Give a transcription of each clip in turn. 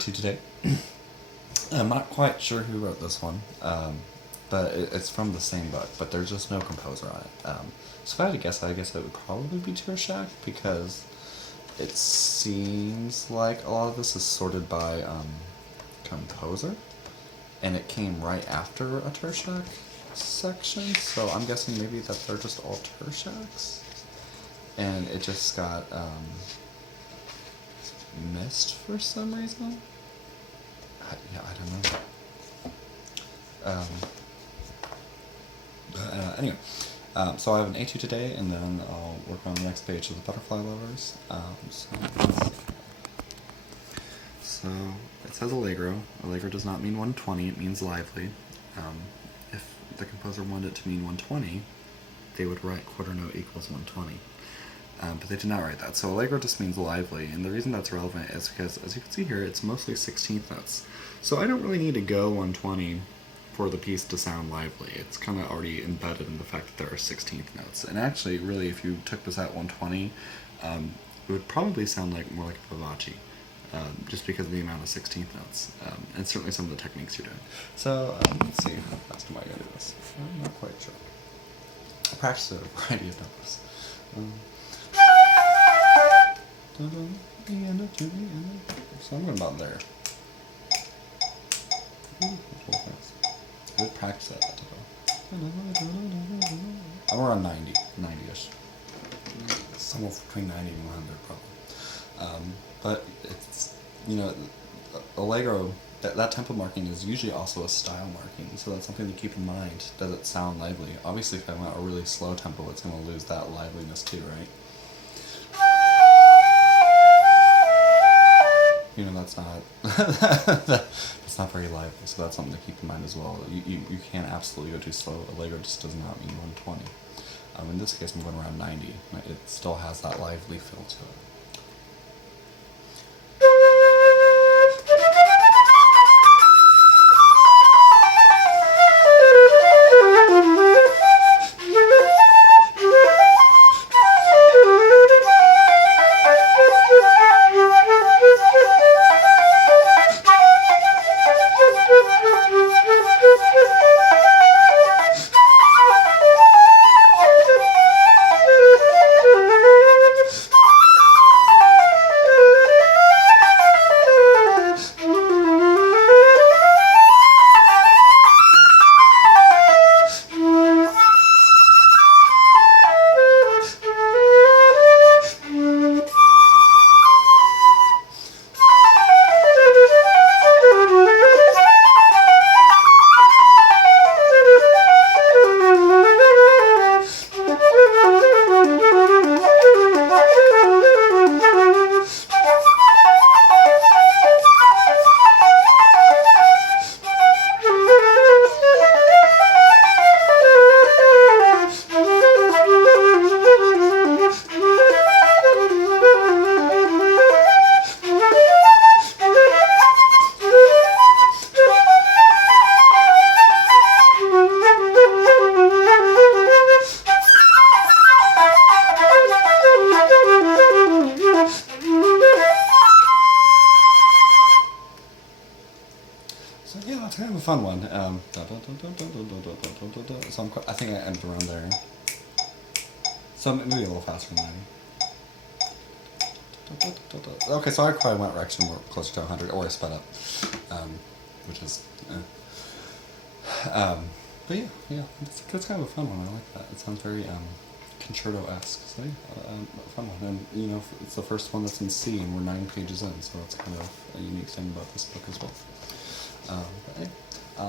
Etude today. I'm not quite sure who wrote this one, but it's from the same book, but there's just no composer on it. So if I had to guess, I guess it would probably be Tershak, because it seems like a lot of this is sorted by composer, and it came right after a Tershak section, so I'm guessing maybe that they're just all Tershaks, and it just got missed for some reason. I don't know. Anyway, so I have an Etude today, and then I'll work on the next page of the Butterfly Lovers. So it says Allegro. Allegro does not mean 120, it means lively. If the composer wanted it to mean 120, they would write quarter note equals 120. But they did not write that. So Allegro just means lively, and the reason that's relevant is because, as you can see here, it's mostly 16th notes. So I don't really need to go 120 for the piece to sound lively. It's kind of already embedded in the fact that there are 16th notes. And actually, really, if you took this at 120, it would probably sound more like a vivace, just because of the amount of 16th notes, and certainly some of the techniques you're doing. So let's see, how fast am I going to do this? I'm not quite sure. I practiced a variety of numbers. So I'm going about there. Good practice at that. I'm around 90-ish. Somewhere between 90 and 100 probably. But it's, Allegro, that tempo marking is usually also a style marking, so that's something to keep in mind. Does it sound lively? Obviously, if I want a really slow tempo, it's going to lose that liveliness too, right? That's not that's not very lively, so that's something to keep in mind as well. You can't absolutely go too slow. Allegro just does not mean 120. In this case, I'm going around 90. It still has that lively feel to it. Kind of a fun one. So I think I ended around there. So maybe a little faster than 90. Okay, so I probably went actually more closer to 100, or I sped up, which is. But yeah, it's kind of a fun one. I like that. It sounds very concerto-esque. So yeah, a fun one. And it's the first one that's in C, and we're 9 pages in, so that's kind of a unique thing about this book as well.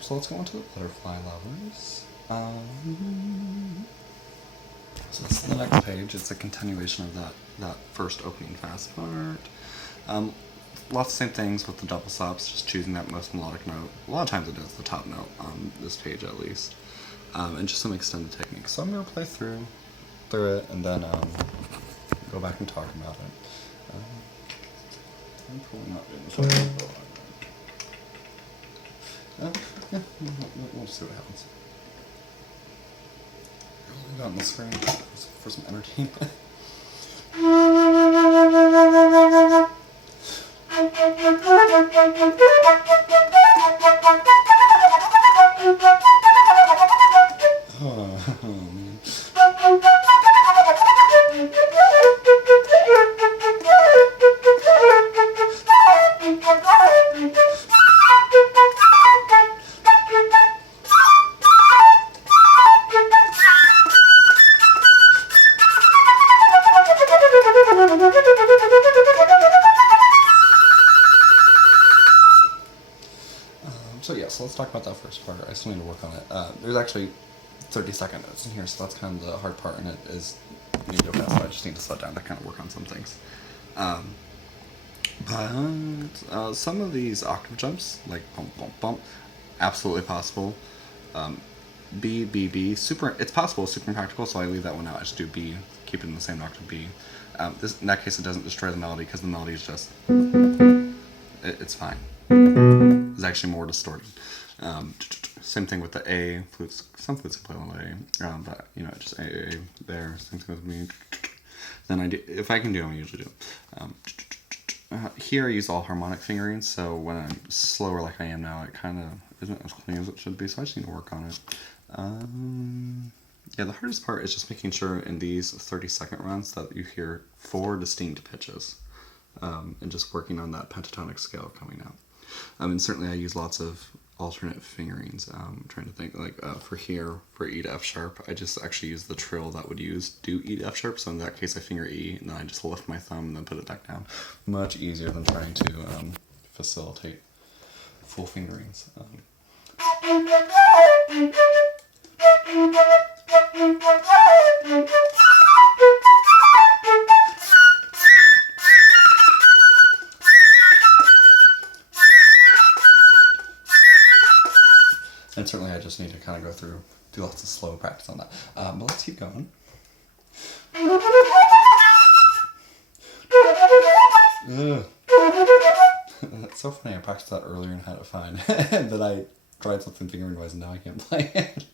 So let's go on to the Butterfly Lovers. So this is the next page. It's a continuation of that first opening fast part. Lots of same things with the double stops, just choosing that most melodic note. A lot of times it is the top note on this page at least. And just some extended techniques. So I'm going to play through it and then go back and talk about it. I'm probably not doing this. Yeah, we'll see what happens. I've got on the screen for some entertainment. Oh, man. So let's talk about that first part. I still need to work on it. There's actually 30-second notes in here, so that's kind of the hard part, and it is need to go fast, so I just need to slow down to kind of work on some things. But some of these octave jumps, like bump, bump, bump, absolutely possible. B, B, B, it's possible, super impractical, so I leave that one out. I just do B, keep it in the same octave B. In that case, it doesn't destroy the melody, because the melody is just, it's fine. It's actually more distorted. Same thing with the A flutes. Some flutes can play on A, but just A there. Same thing with me. Then if I can do them, I usually do. Here I use all harmonic fingering, so when I'm slower like I am now, it kind of isn't as clean as it should be. So I just need to work on it. Yeah, the hardest part is just making sure in these 30-second runs that you hear 4 distinct pitches, and just working on that pentatonic scale coming out. And certainly I use lots of alternate fingerings. I'm trying to think, like for here, for E to F sharp, I just actually use the trill that would do E to F sharp, so in that case I finger E, and then I just lift my thumb and then put it back down. Much easier than trying to facilitate full fingerings. And certainly I just need to kind of do lots of slow practice on that. But let's keep going. That's so funny, I practiced that earlier and had it fine. And then I tried something fingering wise and now I can't play it.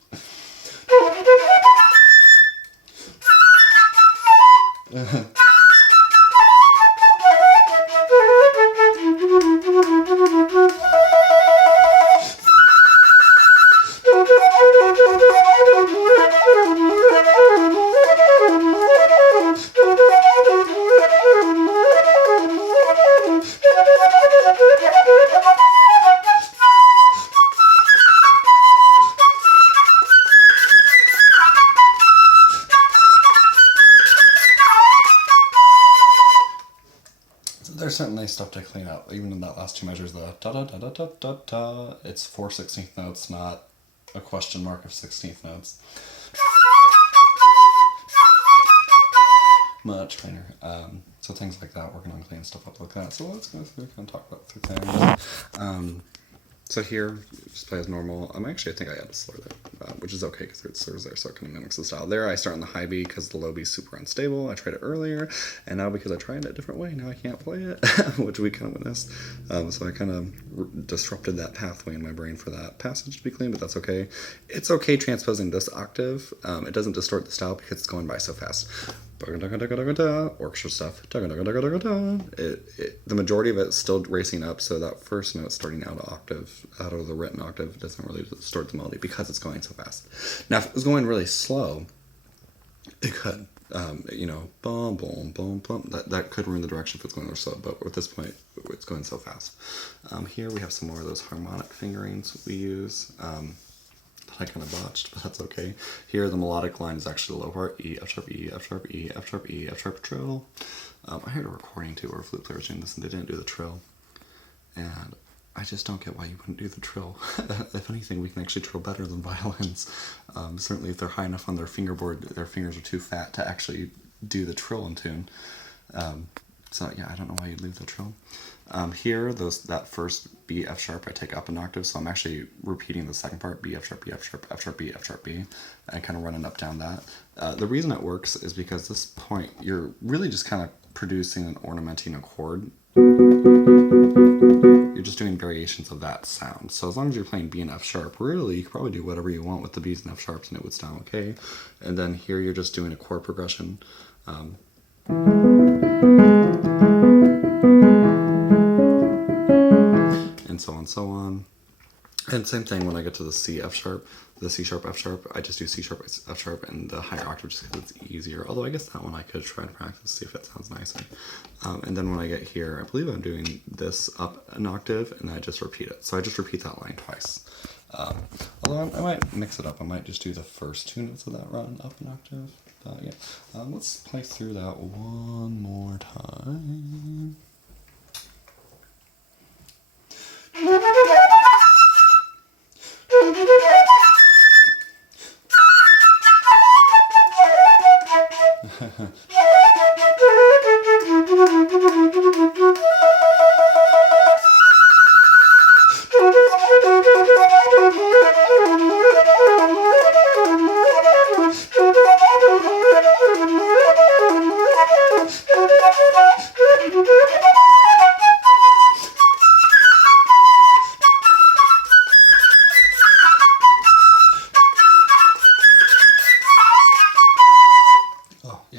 There's certainly stuff to clean up, even in that last 2 measures, the da-da-da-da-da-da-da, it's 4 16th notes, not a question mark of 16th notes. Much cleaner. So things like that, working on cleaning stuff up like that. So let's go through and talk about 3 things. So here, just play as normal. Actually, I think I add a slur there, which is okay because it's slurs there, so it kind of mimics the style. There, I start on the high B because the low B is super unstable. I tried it earlier, and now because I tried it a different way, now I can't play it, which we kind of witnessed. So I kind of disrupted that pathway in my brain for that passage to be clean, but that's okay. It's okay transposing this octave. It doesn't distort the style because it's going by so fast. Orchestra stuff. The majority of it is still racing up, so that first note starting out of the written octave doesn't really distort the melody because it's going so fast. Now, if it was going really slow, it could, boom, boom, boom, boom. That could ruin the direction if it's going really slow, but at this point, it's going so fast. Here we have some more of those harmonic fingerings we use. I kind of botched, but that's okay. Here, the melodic line is actually the low part. E, F sharp, E, F sharp, E, F sharp, E, F sharp, trill. I heard a recording too where a flute player was doing this and they didn't do the trill. And I just don't get why you wouldn't do the trill. If anything, we can actually trill better than violins. Certainly if they're high enough on their fingerboard, their fingers are too fat to actually do the trill in tune. So yeah, I don't know why you'd leave the trill. Here, that first B, F sharp, I take up an octave, so I'm actually repeating the second part, B, F sharp, B, F sharp, F sharp, B, F sharp, B, and kind of running up, down that. The reason it works is because this point, you're really just kind of producing and ornamenting a chord. You're just doing variations of that sound. So as long as you're playing B and F sharp, really, you could probably do whatever you want with the B's and F sharps and it would sound okay. And then here you're just doing a chord progression. And so on, so on. And same thing when I get to the C F sharp, the C sharp F sharp, I just do C sharp F sharp and the higher octave just because it's easier. Although I guess that one I could try to practice, see if it sounds nicer. And then when I get here, I believe I'm doing this up an octave and I just repeat it. So I just repeat that line twice. Although I might mix it up. I might just do the first 2 notes of that run up an octave. But yeah, let's play through that one more time.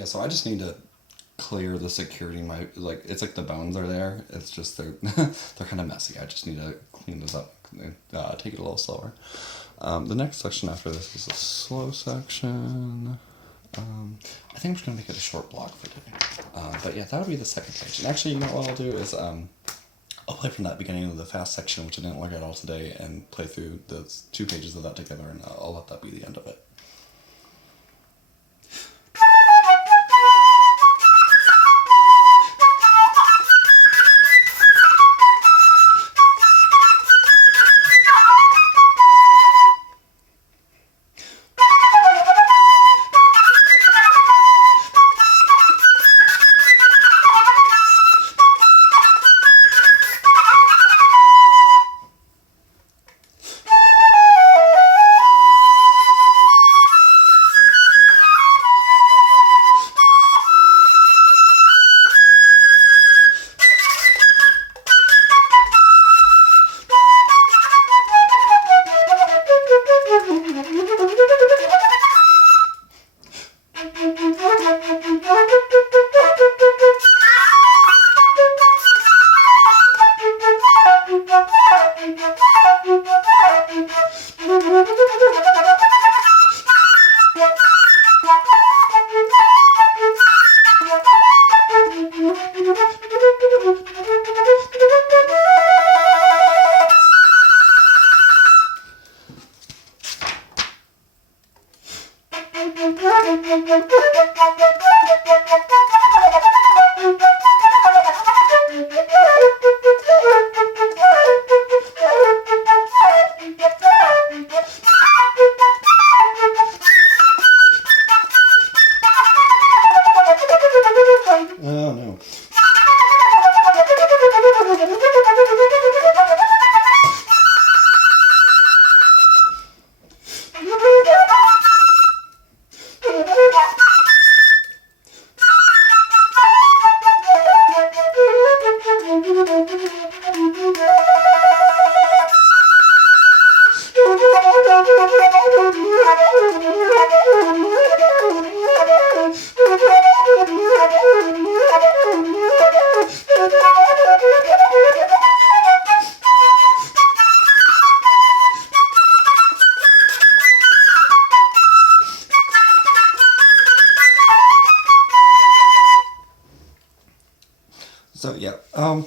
So I just need to clear the security in my, like, it's like the bones are there. It's just they're kind of messy. I just need to clean those up and take it a little slower. The next section after this is a slow section. I think I'm just going to make it a short block for today. But yeah, that'll be the second page. And actually, you know what I'll do is I'll play from that beginning of the fast section, which I didn't look at all today, and play through the 2 pages of that together, and I'll let that be the end of it.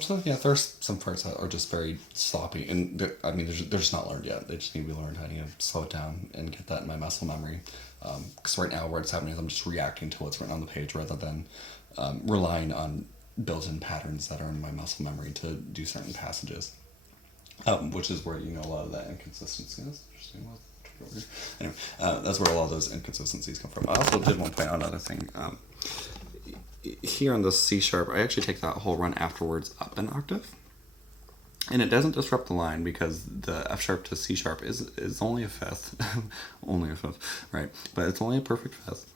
So yeah, there's some parts that are just very sloppy, and I mean, they're just not learned yet. They just need to be learned. I need to slow it down and get that in my muscle memory. Because right now, what's happening is I'm just reacting to what's written on the page rather than relying on built-in patterns that are in my muscle memory to do certain passages. Which is where, you know, a lot of that inconsistency is. Anyway, that's where a lot of those inconsistencies come from. I also did want to point out another thing. Here on the C sharp, I actually take that whole run afterwards up an octave. And it doesn't disrupt the line because the F sharp to C sharp is only a fifth. Only a fifth, right? But it's only a perfect fifth.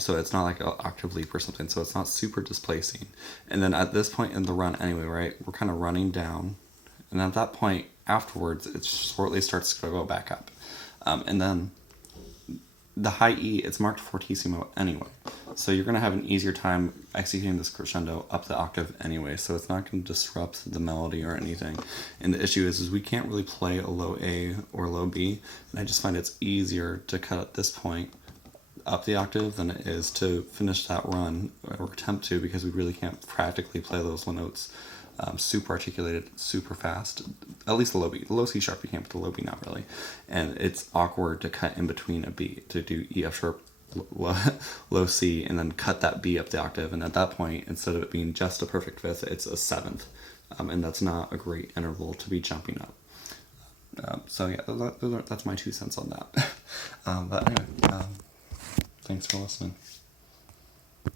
So it's not like an octave leap or something. So it's not super displacing. And then at this point in the run anyway, right, we're kind of running down. And at that point afterwards, it shortly starts to go back up. And then the high E, it's marked fortissimo anyway. So you're going to have an easier time executing this crescendo up the octave anyway, so it's not going to disrupt the melody or anything. And the issue is we can't really play a low A or low B, and I just find it's easier to cut at this point up the octave than it is to finish that run, or attempt to, because we really can't practically play those notes super articulated, super fast. At least the low B. The low C sharp you can, but the low B not really. And it's awkward to cut in between a B, to do E, F sharp, low C, and then cut that B up the octave. And at that point, instead of it being just a perfect fifth, it's a seventh. And that's not a great interval to be jumping up. So yeah, that's my 2 cents on that. But anyway, thanks for listening.